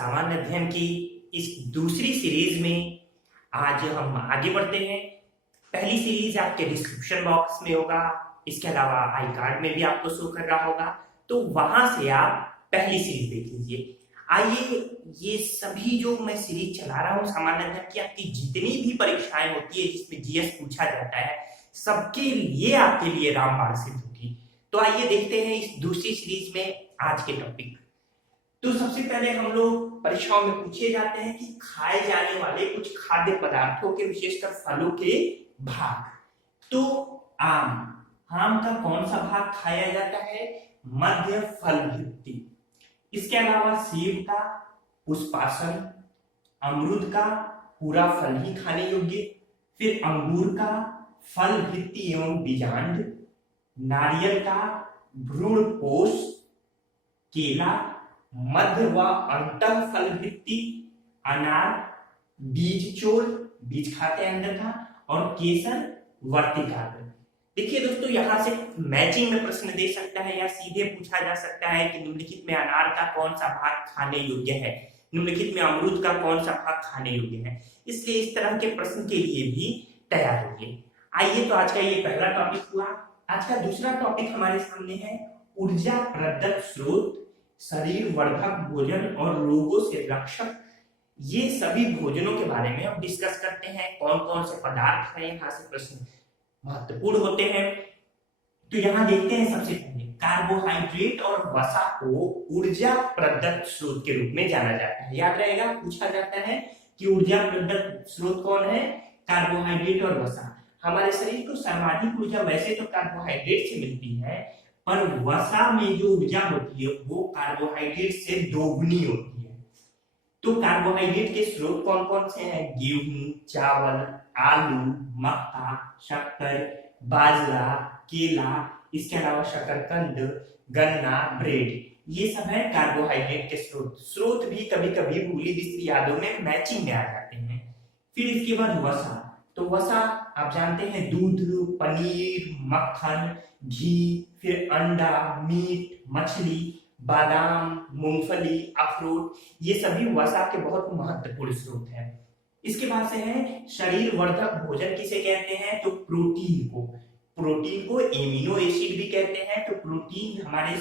सामान्य अध्ययन की इस दूसरी सीरीज में आज हम आगे बढ़ते हैं। पहली सीरीज आपके डिस्क्रिप्शन बॉक्स में होगा, इसके अलावा आई कार्ड में भी आपको शो कर रहा होगा, तो वहां से आप पहली सीरीज देख लीजिए। आइए, ये सभी जो मैं सीरीज चला रहा हूँ सामान्य अध्ययन की, आपकी जितनी भी परीक्षाएं होती है जिसमें जीएस पूछा जाता है, सबके लिए आपके लिए रामबाण सिद्ध होगी। तो आइए देखते हैं इस दूसरी सीरीज में आज के टॉपिक। तो सबसे पहले हम लोग परीक्षाओं में पूछे जाते हैं कि खाए जाने वाले कुछ खाद्य पदार्थों के, विशेषकर फलों के भाग। तो आम का कौन सा भाग खाया जाता है? मध्य फल भित्ति। इसके अलावा सेब का पुष्पासन, अमरूद का पूरा फल ही खाने योग्य, फिर अंगूर का फल भित्ति एवं बीजांड, नारियल का भ्रूणपोष, केला मध्य व अंतः फल भित्ति, अनार बीज चोल, बीज खाते हैं अंदर का, और केसर वर्तिकाग्र। देखिए दोस्तों, यहाँ से मैचिंग में प्रश्न दे सकता है या सीधे पूछा जा सकता है कि निम्नलिखित में अनार का कौन सा भाग खाने योग्य है, निम्नलिखित में अमरूद का कौन सा भाग खाने योग्य है। इसलिए इस तरह के प्रश्न के लिए भी तैयार होंगे। आइए, तो आज का ये पहला टॉपिक हुआ। आज का दूसरा टॉपिक हमारे सामने है ऊर्जा प्रदत्त स्रोत, शरीर वर्धक भोजन और रोगों से रक्षक। ये सभी भोजनों के बारे में हम डिस्कस करते हैं। कौन कौन से पदार्थ हैं, यहाँ से प्रश्न महत्वपूर्ण होते हैं। तो यहाँ देखते हैं, सबसे पहले कार्बोहाइड्रेट और वसा को ऊर्जा प्रदत्त स्रोत के रूप में जाना जाता है। याद रहेगा, पूछा जाता है कि ऊर्जा प्रदत्त स्रोत कौन है? कार्बोहाइड्रेट और वसा। हमारे शरीर को सर्वाधिक ऊर्जा वैसे तो कार्बोहाइड्रेट से मिलती है, पर वसा में जो ऊर्जा होती है वो कार्बोहाइड्रेट से दोगुनी होती है। तो कार्बोहाइड्रेट के स्रोत कौन कौन से हैं? गेहूं, चावल, आलू, मक्का, शक्कर, बाजरा, केला, इसके अलावा शकरकंद, गन्ना, ब्रेड, ये सब है कार्बोहाइड्रेट के स्रोत भी कभी कभी भूली बिसरी यादों में मैचिंग में आ जाते हैं। फिर इसके बाद वसा। तो वसा आप जानते हैं, दूध, पनीर, मक्खन, घी, फिर अंडा, मीट, मछली, बादाम, मूंगफली, अखरोट, ये सभी वसा के बहुत महत्वपूर्ण स्रोत हैं। इसके बाद से है शरीर वर्धक भोजन। किसे कहते हैं? तो प्रोटीन को एमिनो एसिड भी कहते हैं। तो प्रोटीन हमारे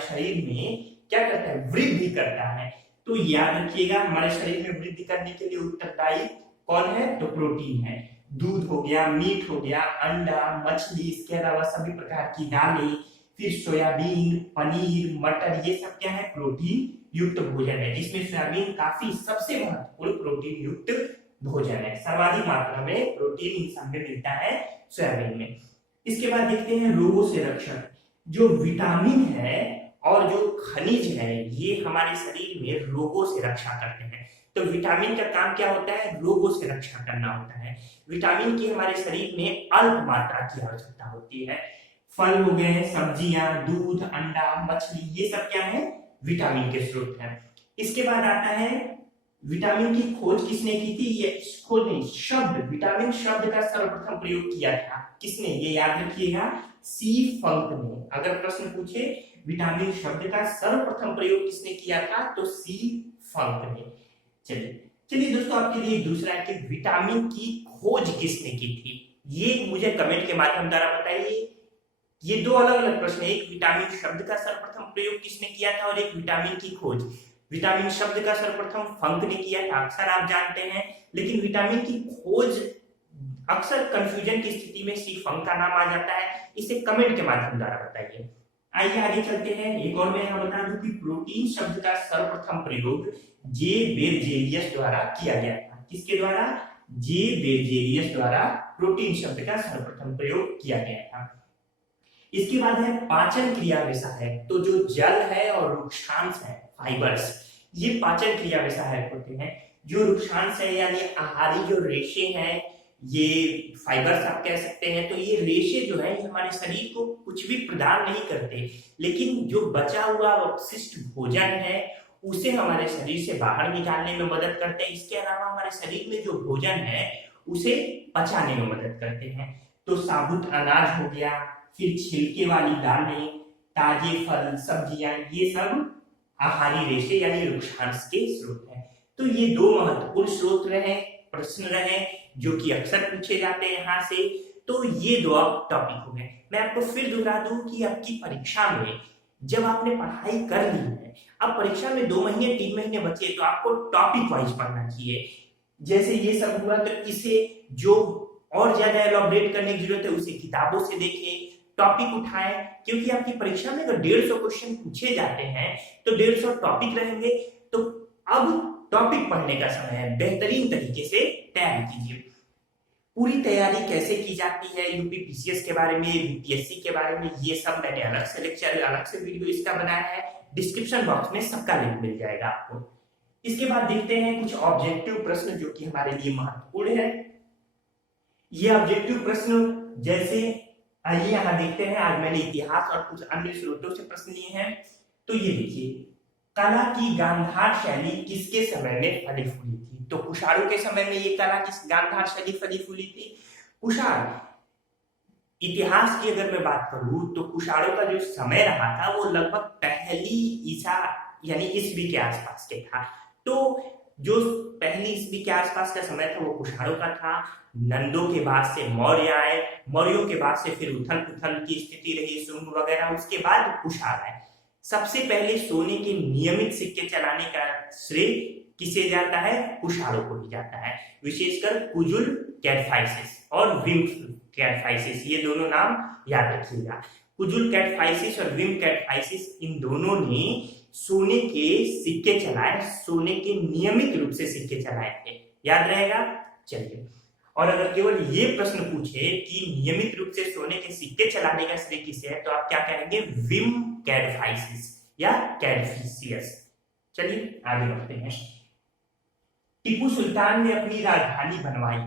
शरीर में क्या करता है? वृद्धि करता है। तो याद रखिएगा, हमारे शरीर में वृद्धि करने के लिए उत्तरदायी कौन है? तो प्रोटीन है। दूध हो गया, मीट हो गया, अंडा, मछली, इसके अलावा सभी प्रकार की दालें, फिर सोयाबीन, पनीर, मटर, ये सब क्या है? प्रोटीन युक्त भोजन है, जिसमें सोयाबीन काफी सबसे महत्वपूर्ण प्रोटीन युक्त भोजन है। सर्वाधिक मात्रा में प्रोटीन इंसान में मिलता है सोयाबीन में। इसके बाद देखते हैं रोगों से रक्षण। जो विटामिन है और जो खनिज है, ये हमारे शरीर में रोगों से रक्षा करते हैं। तो विटामिन का काम क्या होता है? रोगों से रक्षा करना होता है। विटामिन की हमारे शरीर में अल्प मात्रा की आवश्यकता होती है। फल हो गए, सब्जियां, दूध, अंडा, मछली, ये सब क्या है? विटामिन के स्रोत हैं। इसके बाद आता है विटामिन की खोज किसने की थी? ये खोज नहीं, शब्द, विटामिन शब्द का सर्वप्रथम प्रयोग किया था किसने? ये याद रखिएगा, सी फंक ने। अगर प्रश्न पूछे विटामिन शब्द का सर्वप्रथम प्रयोग किसने किया था, तो सी फंक ने। चलिए दोस्तों, आपके लिए दूसरा है कि विटामिन की खोज किसने की थी? ये मुझे कमेंट के माध्यम द्वारा बताइए। ये दो अलग अलग प्रश्न है, एक विटामिन शब्द का सर्वप्रथम प्रयोग किसने किया था और एक विटामिन की खोज। विटामिन शब्द का सर्वप्रथम फंक ने किया था, अक्सर आप जानते हैं, लेकिन विटामिन की खोज अक्सर कंफ्यूजन की स्थिति में सी फंक का नाम आ जाता है। इसे कमेंट के माध्यम द्वारा बताइए। आइए आगे चलते हैं। एक और मैं यहाँ बता दूं कि प्रोटीन शब्द का सर्वप्रथम प्रयोग जे बेरजेलियस द्वारा किया गया था। किसके द्वारा? जे बेरजेलियस द्वारा प्रोटीन शब्द का सर्वप्रथम प्रयोग किया गया था। इसके बाद है पाचन क्रिया में सहायक। तो जो जल है और रुक्षांश है, फाइबर्स, ये पाचन क्रिया में सहायक होते हैं। जो रुक्षांश है यानी आहारी जो रेशे हैं, ये फाइबर्स आप कह सकते हैं। तो ये रेशे जो है, ये हमारे शरीर को कुछ भी प्रदान नहीं करते, लेकिन जो बचा हुआ अपशिष्ट भोजन है उसे हमारे शरीर से बाहर निकालने में मदद करते हैं। इसके अलावा हमारे शरीर में जो भोजन है उसे पचाने में मदद करते हैं। तो साबुत अनाज हो गया, फिर छिलके वाली दालें, ताजे फल, सब्जियां, ये सब आहारी रेशे यानी वृक्षांश के स्रोत हैं। तो ये दो महत्वपूर्ण स्रोत रहे, प्रश्न रहे जो कि अक्सर पूछे जाते हैं यहाँ से। तो ये दो अब टॉपिक हो गए। मैं आपको फिर दोहरा दूं कि आपकी परीक्षा में जब आपने पढ़ाई कर ली है, अब परीक्षा में 2 महीने 3 महीने बचे, तो आपको टॉपिक वाइज पढ़ना चाहिए। जैसे ये सब हुआ तो इसे जो और ज्यादा एलॉबरेट करने की जरूरत है उसे किताबों से देखें, टॉपिक उठाएं, क्योंकि आपकी परीक्षा में अगर 150 क्वेश्चन पूछे जाते हैं तो 150 टॉपिक रहेंगे। तो अब टॉपिक पढ़ने का समय है, बेहतरीन तरीके से तैयारी कीजिए। पूरी तैयारी कैसे की जाती है यूपी पीसीएस के बारे में, यूपीएससी के बारे में, ये सब मैंने अलग से लेक्चर, अलग से वीडियो इसका बनाया है, डिस्क्रिप्शन बॉक्स में सबका लिंक मिल जाएगा आपको। इसके बाद देखते हैं कुछ ऑब्जेक्टिव प्रश्न जो कि हमारे लिए महत्वपूर्ण है। ये ऑब्जेक्टिव प्रश्न जैसे आइए यहाँ देखते हैं। आज मैंने इतिहास और कुछ अन्य स्रोतों से प्रश्न लिए हैं। तो ये देखिए, कला की गांधार शैली किसके समय में फली फूली थी? तो कुषाणों के समय में ये कला की गांधार शैली फली फूली थी। कुषाण इतिहास की अगर मैं बात करूं तो कुषाणों का जो समय रहा था वो लगभग पहली ईसा यानी ईस्वी के आसपास के था। तो जो पहली ईस्वी के आसपास का समय था वो कुषाणों का था। नंदों के बाद से मौर्य आए, मौर्यों के बाद से फिर उथल पुथल की स्थिति रही, शुंग वगैरह, उसके बाद कुषाण आए। सबसे पहले सोने के नियमित सिक्के चलाने का श्रेय किसे जाता है? कुषाणों को ही जाता है, विशेषकर कुजुल कैडफाइसिस और विम कैडफाइसिस, ये दोनों नाम याद रखिएगा। कुजुल कैडफाइसिस और विम कैडफाइसिस, इन दोनों ने सोने के सिक्के चलाए, सोने के नियमित रूप से सिक्के चलाए थे, याद रहेगा। चलिए, और अगर केवल ये प्रश्न पूछे कि नियमित रूप से सोने के सिक्के चलाने का श्रेय किसे है, तो आप क्या कहेंगे? विम कैडफाइसिस या कैडफिसियस। चलिए आगे बढ़ते हैं। टिप्पू सुल्तान ने अपनी राजधानी बनवाई,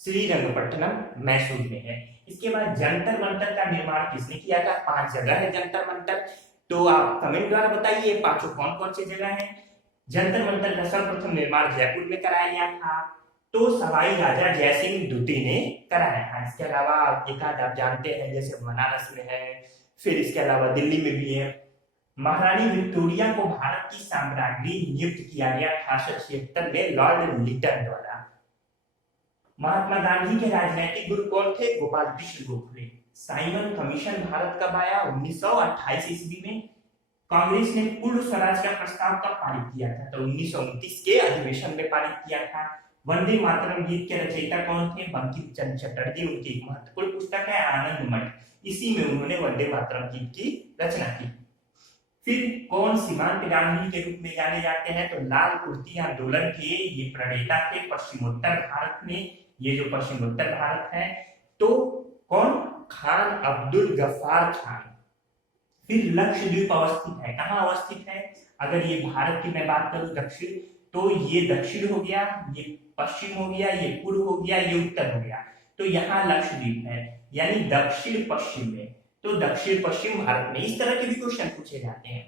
श्रीरंगपट्टनम मैसूर में है। इसके बाद जंतर मंतर का निर्माण किसने किया था? 5 जगह है जंतर मंतर। तो आप कमेंट द्वारा बताइए पांचों कौन कौन सी जगह है। जंतर मंतर का सर्वप्रथम निर्माण जयपुर में कराया गया था, तो सवाई राजा जयसिंह द्वितीय ने कराया था। इसके अलावा एक आध आप जानते हैं जैसे बनारस में है, फिर इसके अलावा दिल्ली में भी है। महारानी विक्टोरिया को भारत की साम्राज्ञी नियुक्त किया गया 1876 में लॉर्ड लिटन द्वारा। महात्मा गांधी के राजनीतिक गुरु कौन थे? गोपाल कृष्ण गोखले। साइमन कमीशन भारत कब आया? 1928 ईस्वी में। कांग्रेस ने पूर्ण स्वराज का प्रस्ताव कब पारित किया था? तो 1929 के अधिवेशन में पारित किया था। वंदे मातरम गीत के रचयिता कौन थे? बंकिम चंद्र चटर्जी। उनकी एक महत्वपूर्ण पुस्तक है आनंद मठ, इसी में उन्होंने वंदे मातरम गीत की रचना की। फिर कौन सीमांत गांधी के रूप में जाने जाते हैं? तो लाल कुर्ती आंदोलन के ये प्रणेता थे पश्चिमोत्तर भारत में, ये जो पश्चिमोत्तर भारत है। तो कौन? खान अब्दुल गफ्फार खान। फिर लक्षद्वीप अवस्थित है, कहाँ अवस्थित है? अगर ये भारत की मैं बात करूं दक्षिण, तो ये दक्षिण हो गया, ये पश्चिम हो गया, ये पूर्व हो गया, ये उत्तर हो गया। तो यहाँ लक्षद्वीप है, यानी दक्षिण पश्चिम में। तो दक्षिण पश्चिम भारत में इस तरह के भी क्वेश्चन पूछे जाते हैं।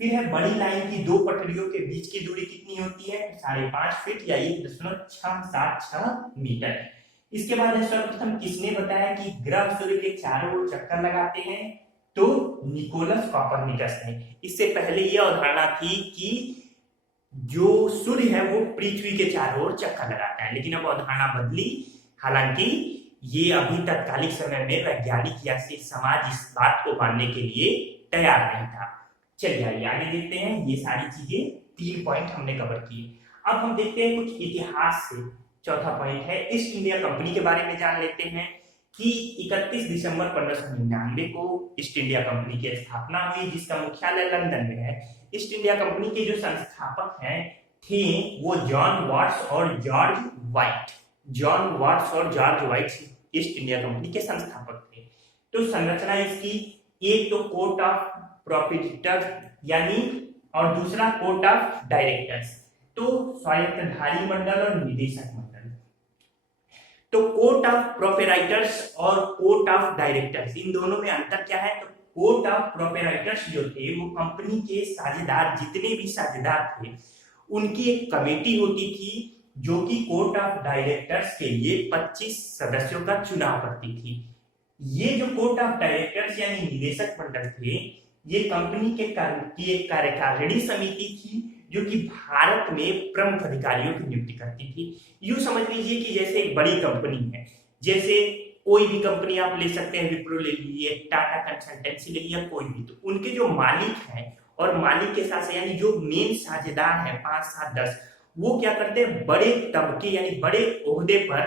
फिर है बड़ी लाइन की 2 पटरियों के बीच की दूरी कितनी होती है? 5.5 फीट या 1.676 मीटर। इसके बाद है सर्वप्रथम किसने बताया कि ग्रह सूर्य के चारों ओर चक्कर लगाते हैं? तो निकोलस कॉपरनिकस ने। इससे पहले यह अवधारणा थी कि जो सूर्य है वो पृथ्वी के चारों ओर चक्कर लगाता है, लेकिन अब अवधारणा बदली। हालांकि ये अभी तत्कालिक समय में वैज्ञानिक या समाज इस बात को मानने के लिए तैयार नहीं था। चलिए आगे देखते हैं। ये सारी चीजें 3 पॉइंट हमने कवर किए। अब हम देखते हैं कुछ इतिहास से। चौथा पॉइंट है ईस्ट इंडिया कंपनी के बारे में जान लेते हैं कि 31 दिसंबर 1599 को ईस्ट इंडिया कंपनी की स्थापना हुई, जिसका मुख्यालय लंदन में है। ईस्ट इंडिया कंपनी के जो संस्थापक हैं थे वो जॉन वाट्स और जॉर्ज वाइट। जॉन वाट्स और George white east India company के संस्थापक थे। तो संरचना इसकी, एक तो कोर्ट ऑफ प्रोप्राइटर्स यानी, और दूसरा कोर्ट ऑफ डायरेक्टर्स, तो स्वायत्तधारी मंडल और निदेशक मंडल। तो कोर्ट ऑफ प्रोप्राइटर्स और कोर्ट ऑफ डायरेक्टर्स, इन दोनों में अंतर क्या है? तो कोर्ट ऑफ प्रोप्राइटर्स जो थे वो कंपनी के साझेदार, जितने भी साझेदार थे उनकी एक कमेटी होती थी जो कि कोर्ट ऑफ डायरेक्टर्स के लिए 25 सदस्यों का चुनाव करती थी। ये जो कोर्ट ऑफ डायरेक्टर्स यानी निदेशक मंडल थे ये कंपनी की एक कार्यकारिणी समिति थी जो कि भारत में प्रमुख अधिकारियों की नियुक्ति करती थी। यूं समझ लीजिए कि जैसे एक बड़ी कंपनी है, जैसे कोई भी कंपनी आप ले सकते हैं, विप्रो ले लीजिए, टाटा कंसल्टेंसी ले लीजिए, कोई भी, तो उनके जो मालिक हैं और मालिक के साथ यानी जो मेन साझेदार है 5, 7, 10, वो क्या करते हैं, बड़े तबके यानी बड़े ओहदे पर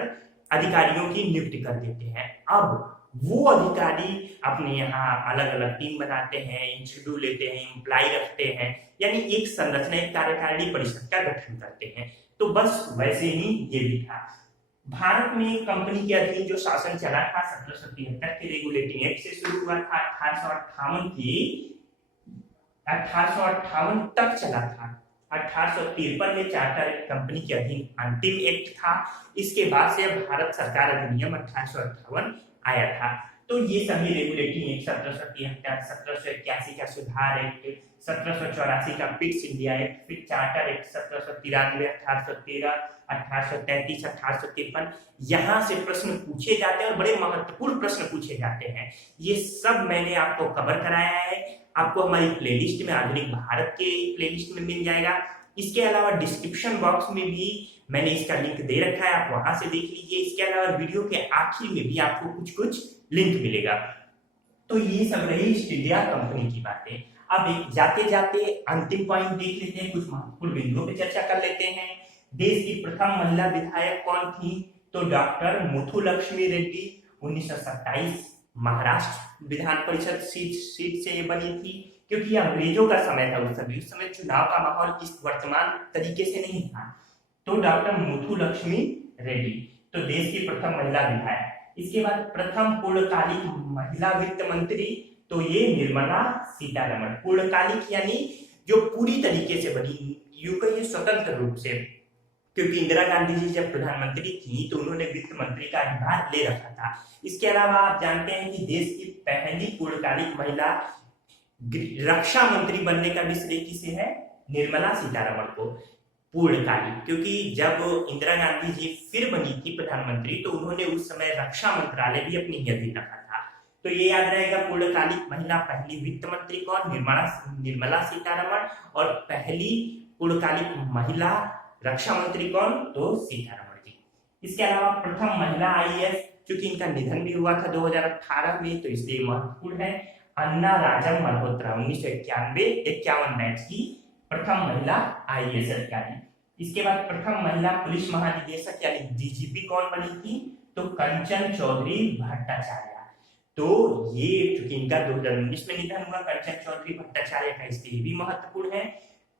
अधिकारियों की नियुक्ति कर देते हैं। अब वो अधिकारी अपने यहाँ अलग अलग टीम बनाते हैं, इंटरव्यू लेते हैं, एम्प्लॉय रखते हैं, यानी एक संरचना, एक कार्यकारिणी परिषद का गठन करते हैं। तो बस वैसे ही ये भी था। भारत में कंपनी के अधीन जो शासन चला था 1773 के रेगुलेटिंग एक्ट से शुरू हुआ था, 1858 तक चला था। 1853 में चार्टर एक्ट कंपनी के अधीन अंतिम एक्ट था। इसके बाद से भारत सरकार अधिनियम 1858 आया था। तो ये सभी रेगुलेटिंग एक्ट 1773, 1781 का सुधार एक्ट, 1784 का पिट्स इंडिया एक्ट, फिर चार्टर एक्ट 1793, 1813, 1833, 1853, यहाँ से प्रश्न पूछे जाते हैं और बड़े महत्वपूर्ण प्रश्न पूछे जाते हैं। ये सब मैंने आपको कवर कराया है। आपको हमारी प्लेलिस्ट में, आधुनिक भारत के प्लेलिस्ट में मिल जाएगा। इसके अलावा डिस्क्रिप्शन बॉक्स में भी मैंने इसका लिंक दे रखा है, आप वहां से देख लीजिए। इसके अलावा वीडियो के आखिर में भी आपको कुछ कुछ लिंक मिलेगा। तो ये सब रही ईस्ट इंडिया कंपनी की बातें। अब जाते जाते अंतिम पॉइंट देख लेते हैं, कुछ महत्वपूर्ण बिंदुओं पर चर्चा कर लेते हैं। देश की प्रथम महिला विधायक कौन थी? तो डॉक्टर मुथुलक्ष्मी रेड्डी। 1927 महाराष्ट्र विधान परिषद सीट से ये बनी थी, क्योंकि अंग्रेजों का समय था उस समय चुनाव का माहौल इस वर्तमान तरीके से नहीं था। तो डॉक्टर मुथुलक्ष्मी रेड्डी तो देश की प्रथम महिला विधायक। इसके बाद प्रथम पूर्णकालिक महिला वित्त मंत्री, तो ये निर्मला सीतारमण। पूर्णकालिक यानी जो पूरी तरीके से बनी, यूं कहिए स्वतंत्र रूप से, क्योंकि इंदिरा गांधी जी जब प्रधानमंत्री थी तो उन्होंने वित्त मंत्री का अधिकार ले रखा था। इसके अलावा आप जानते हैं कि देश की पहली पूर्णकालिक महिला रक्षा मंत्री बनने का भी श्रेय किसे है? निर्मला सीतारमण को। पूर्णकालिक, क्योंकि जब इंदिरा गांधी जी फिर बनी थी प्रधानमंत्री तो उन्होंने उस समय रक्षा मंत्रालय भी अपनी अधीन रखा था। तो ये याद रहेगा, पूर्णकालिक महिला पहली वित्त मंत्री कौन? निर्मला सीतारमण। और पहली पूर्णकालिक महिला रक्षा मंत्री कौन? तो सीतारमण जी। इसके अलावा प्रथम महिला IAS, क्योंकि इनका निधन भी हुआ था 2018 में, तो इसलिए महत्वपूर्ण है, अन्ना राजम मल्होत्रा। 1991-51 बैच की प्रथम महिला IAS अधिकारी। इसके बाद प्रथम महिला पुलिस महानिदेशक यानी DGP कौन बनी थी? तो कंचन चौधरी भट्टाचार्य। तो ये चूंकि इनका 2019 में निधन हुआ कंचन चौधरी भट्टाचार्य का, इसलिए भी महत्वपूर्ण है।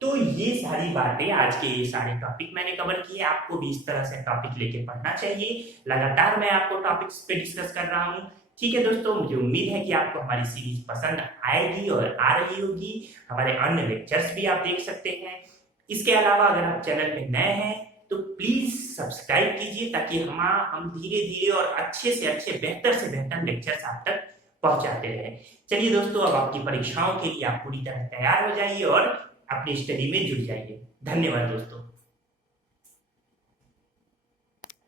तो ये सारी बातें, आज के ये सारे टॉपिक मैंने कवर किए। आपको भी इस तरह से टॉपिक लेके पढ़ना चाहिए। लगातार मैं आपको टॉपिक्स पे डिस्कस कर रहा हूँ। ठीक है दोस्तों, मुझे उम्मीद है कि आपको हमारी सीरीज पसंद आएगी और आ रही होगी। हमारे अन्य लेक्चर्स भी आप देख सकते हैं। इसके अलावा अगर आप चैनल पे नए हैं तो प्लीज सब्सक्राइब कीजिए, ताकि हम धीरे धीरे और अच्छे से अच्छे, बेहतर से बेहतर लेक्चर्स आप तक पहुंचाते रहे। चलिए दोस्तों, अब आपकी परीक्षाओं के लिए आप पूरी तरह तैयार हो जाइए और अपनी स्टडी में जुट जाइए। धन्यवाद दोस्तों।